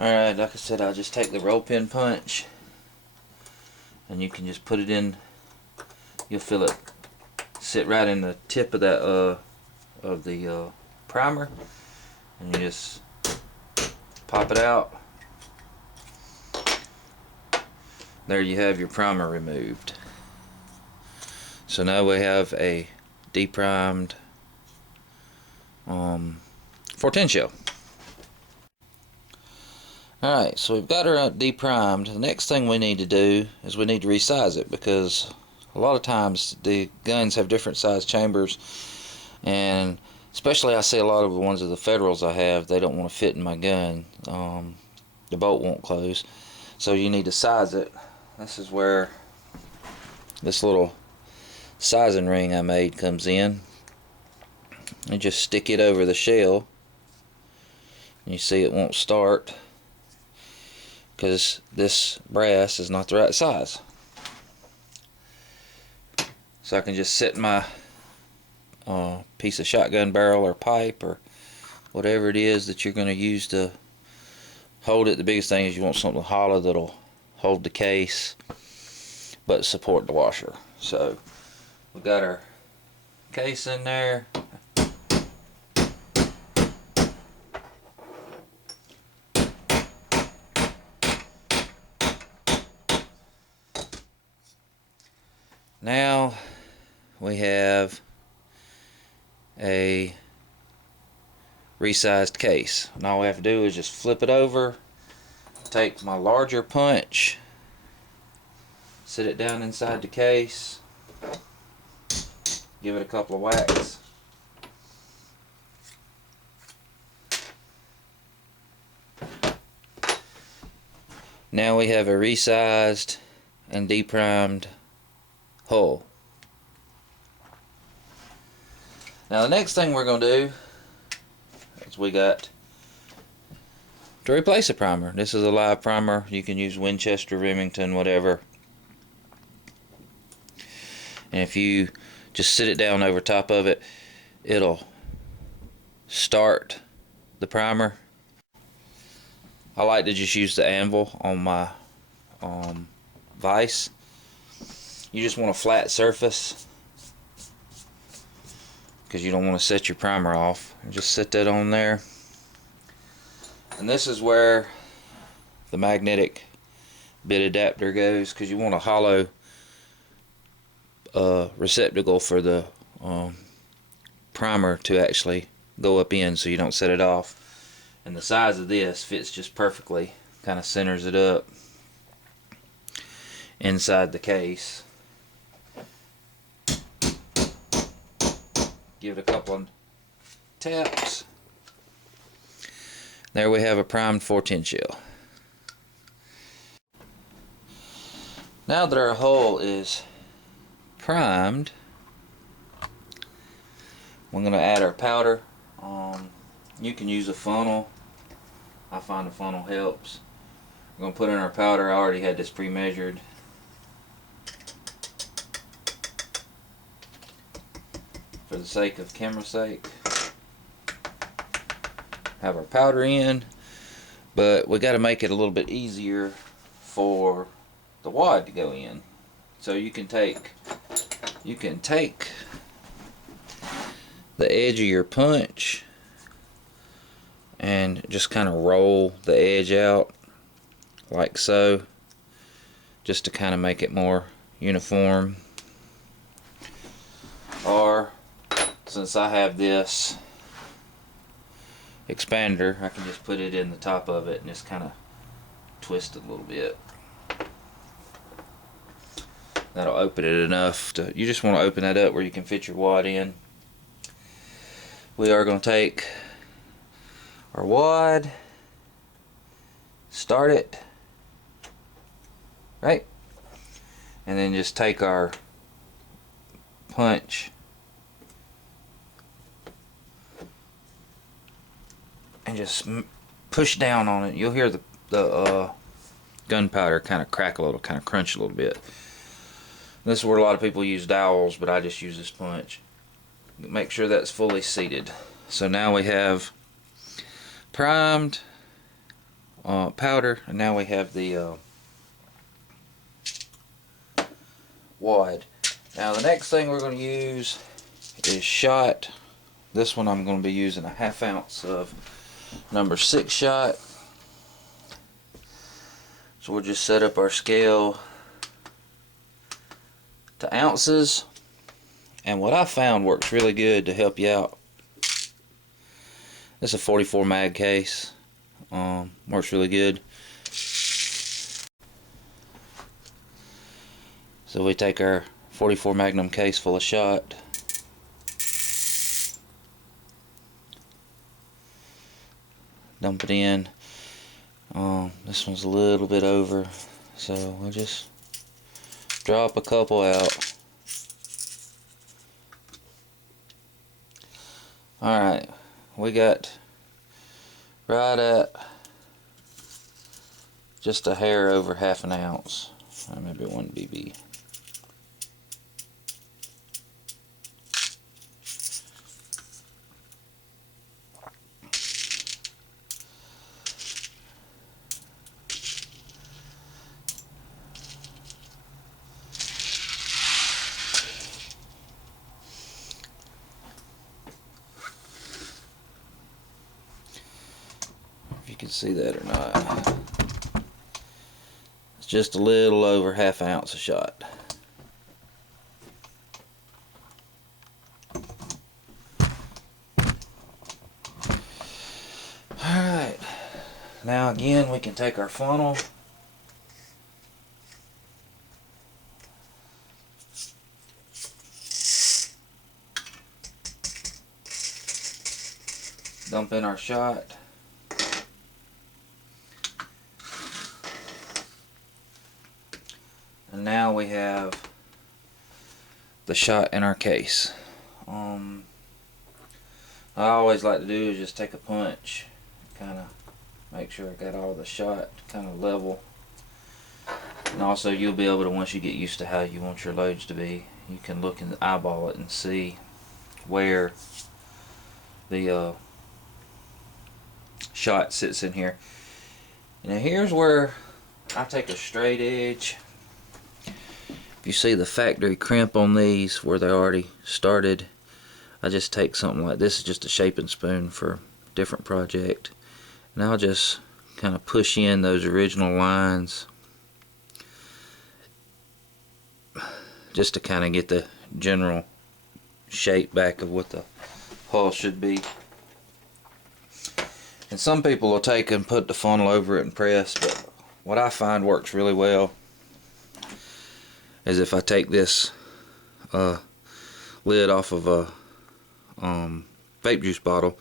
Alright, like I said, I'll just take the roll pin punch and you can just put it in. You'll feel it sit right in the tip of that of the primer, and you just pop it out. There you have your primer removed. So now we have a deprimed 410 shell. Alright, so we've got her deprimed. The next thing we need to do is we need to resize it, because a lot of times the guns have different size chambers, and especially I see a lot of the ones of the Federals I have, they don't want to fit in my gun. The bolt won't close, so you need to size it. This is where this little sizing ring I made comes in. You just stick it over the shell, and you see it won't start because this brass is not the right size. So I can just set my piece of shotgun barrel or pipe or whatever it is that you're going to use to hold it. The biggest thing is you want something hollow that'll hold the case but support the washer. So we got our case in there. Now we have a resized case, and all we have to do is just flip it over, take my larger punch, sit it down inside the case, give it a couple of whacks. Now we have a resized and deprimed hull. Now the next thing we're going to do is we got to replace a primer. This is a live primer. You can use Winchester, Remington, whatever. And if you just sit it down over top of it, it'll start the primer. I like to just use the anvil on my vise. You just want a flat surface because you don't want to set your primer off. Just set that on there. And this is where the magnetic bit adapter goes, because you want a hollow receptacle for the primer to actually go up in, so you don't set it off. And the size of this fits just perfectly, kind of centers it up inside the case. Give it a couple of taps. There we have a primed 410 shell. Now that our hull is primed, we're going to add our powder. You can use a funnel. I find a funnel helps. We're going to put in our powder. I already had this pre-measured. For the sake of camera sake, have our powder in, but we got to make it a little bit easier for the wad to go in. So you can take the edge of your punch and just kind of roll the edge out like so, just to kind of make it more uniform. Or since I have this expander, I can just put it in the top of it and just kind of twist it a little bit. That'll open it enough to, you just want to open that up where you can fit your wad in. We are going to take our wad, start it, right? And then just take our punch and just push down on it. You'll hear the gunpowder kind of crack a little, kind of crunch a little bit. This is where a lot of people use dowels, but I just use this punch. Make sure that's fully seated. So now we have primed powder, and now we have the wad. Now the next thing we're going to use is shot. This one I'm going to be using a 1/2 ounce of number 6 shot. So we'll just set up our scale to ounces, and what I found works really good to help you out. This is a 44 mag case. Works really good. So we take our 44 Magnum case full of shot, dump it in. This one's a little bit over, so we'll just drop a couple out. Alright, we got right at just a hair over 1/2 ounce, maybe 1 BB. If you can see that or not. It's just a little over 1/2 ounce of shot. Alright, now again we can take our funnel, dump in our shot, and now we have the shot in our case. I always like to do is just take a punch, kind of make sure I got all the shot kind of level, and also you'll be able to, once you get used to how you want your loads to be, you can look and eyeball it and see where the shot sits in here. Now here's where I take a straight edge. If you see the factory crimp on these where they already started, I just take something like this. Is just a shaping spoon for a different project, and I'll just kind of push in those original lines just to kind of get the general shape back of what the hull should be. And some people will take and put the funnel over it and press, but what I find works really well is if I take this lid off of a vape juice bottle,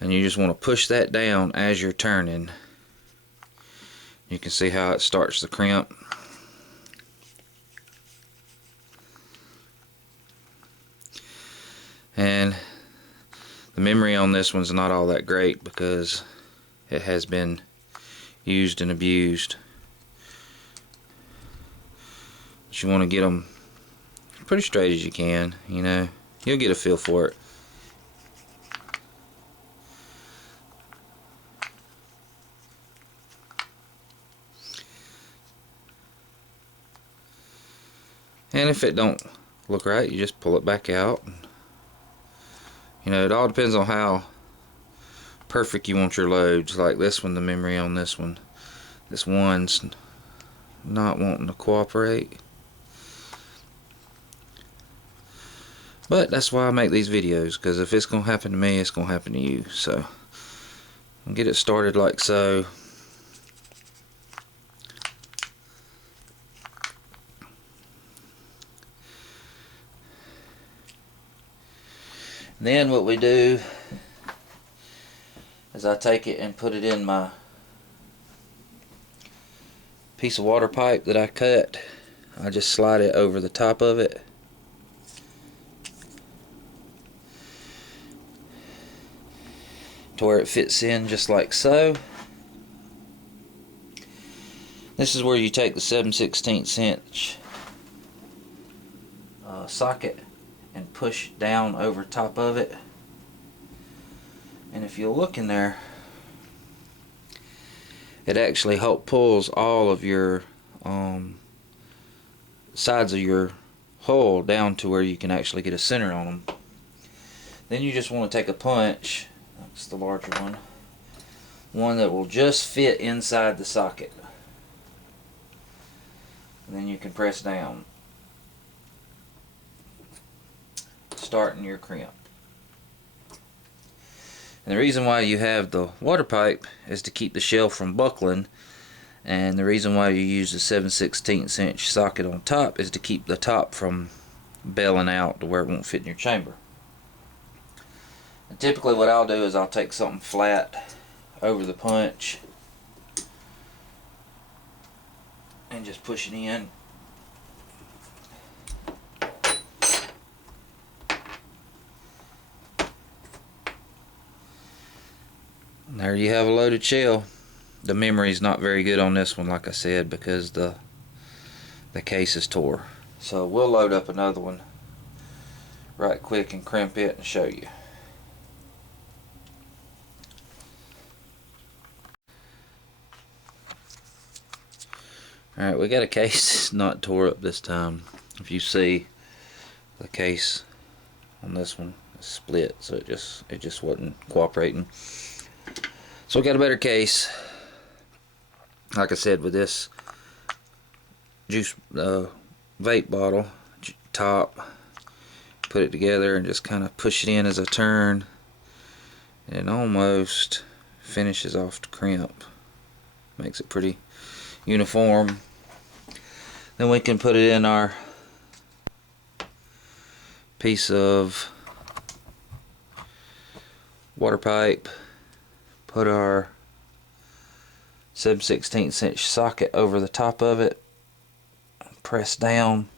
and you just want to push that down as you're turning. You can see how it starts to crimp. And the memory on this one's not all that great because it has been used and abused. But you want to get them pretty straight as you can, you know. You'll get a feel for it. And if it don't look right, you just pull it back out. You know, it all depends on how perfect you want your loads. Like this one, the memory on this one's not wanting to cooperate. But that's why I make these videos, because if it's going to happen to me, it's going to happen to you. So, I'll get it started like so. Then what we do is I take it and put it in my piece of water pipe that I cut. I just slide it over the top of it. To where it fits in just like so. This is where you take the 7/16 inch socket and push down over top of it. And if you look in there, it actually pulls all of your sides of your hole down to where you can actually get a center on them. Then you just want to take a punch, that's the larger one that will just fit inside the socket. And then you can press down, starting your crimp. And the reason why you have the water pipe is to keep the shell from buckling, and the reason why you use the 7/16 inch socket on top is to keep the top from bailing out to where it won't fit in your chamber. And typically what I'll do is I'll take something flat over the punch and just push it in. And there you have a loaded shell. The memory is not very good on this one, like I said, because the case is tore. So we'll load up another one right quick and crimp it and show you. Alright, we got a case not tore up this time. If you see, the case on this one is split, so it just wasn't cooperating. So we got a better case. Like I said, with this juice vape bottle top, put it together and just kind of push it in as I turn, and it almost finishes off the crimp. Makes it pretty uniform. Then we can put it in our piece of water pipe, put our 7/16 inch socket over the top of it, press down.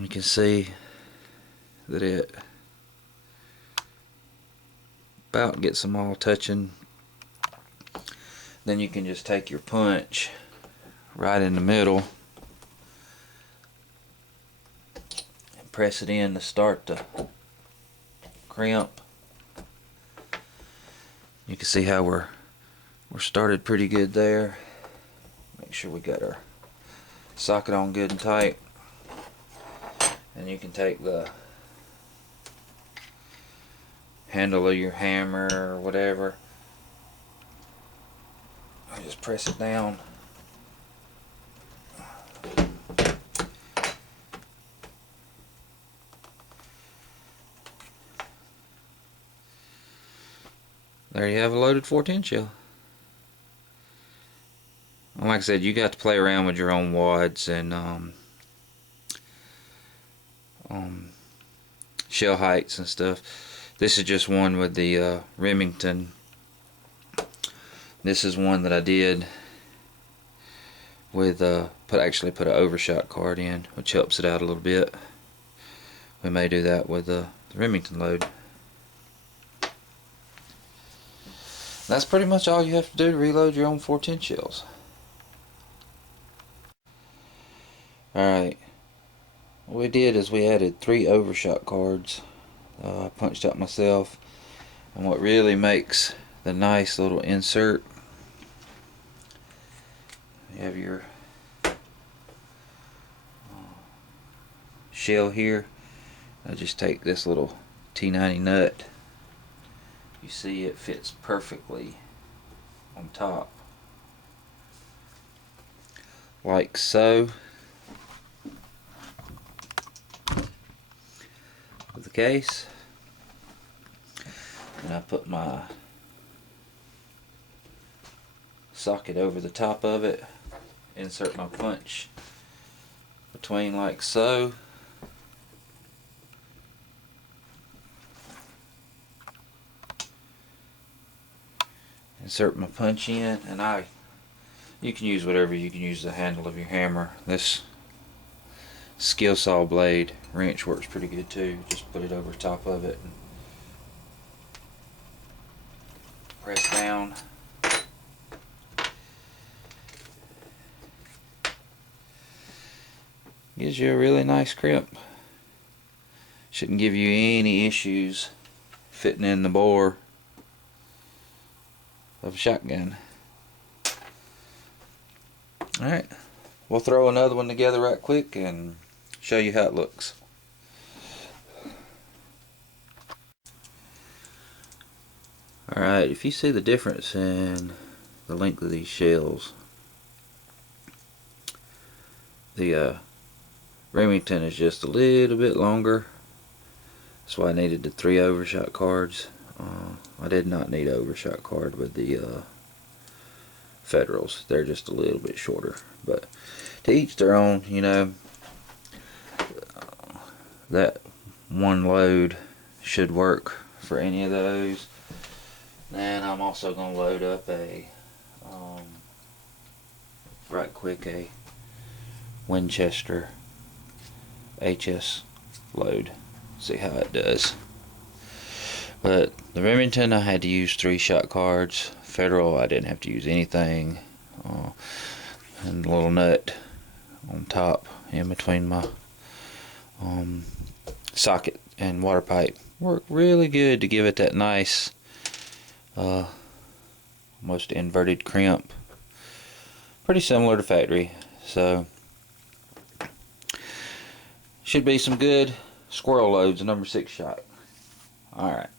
You can see that it about gets them all touching. Then you can just take your punch right in the middle and press it in to start the crimp. You can see how we're started pretty good there. Make sure we got our socket on good and tight. And you can take the handle of your hammer or whatever and just press it down. There you have a loaded 410 shell. And like I said, you got to play around with your own wads and shell heights and stuff. This is just one with the Remington. This is one that I did with actually put an overshot card in, which helps it out a little bit. We may do that with the Remington load. That's pretty much all you have to do to reload your own 410 shells. Alright, what we did is we added 3 overshot cards. I punched out myself, and what really makes the nice little insert, you have your shell here. I just take this little T90 nut. You see it fits perfectly on top, like so. With the case, and I put my socket over the top of it, insert my punch between like so. Insert my punch in, and you can use whatever. You can use the handle of your hammer. This skill saw blade wrench works pretty good too. Just put it over top of it and press down. Gives you a really nice crimp. Shouldn't give you any issues fitting in the bore. of a shotgun. Alright, we'll throw another one together right quick and show you how it looks. Alright, if you see the difference in the length of these shells, the Remington is just a little bit longer. That's why I needed the 3 overshot cards. I did not need an overshot card with the Federals. They're just a little bit shorter, but to each their own. You know, that one load should work for any of those. And I'm also going to load up a right quick a Winchester HS load, see how it does. But the Remington, I had to use 3 shot cards. Federal, I didn't have to use anything. And the little nut on top in between my socket and water pipe worked really good to give it that nice almost inverted crimp. Pretty similar to factory. So should be some good squirrel loads, number 6 shot. Alright.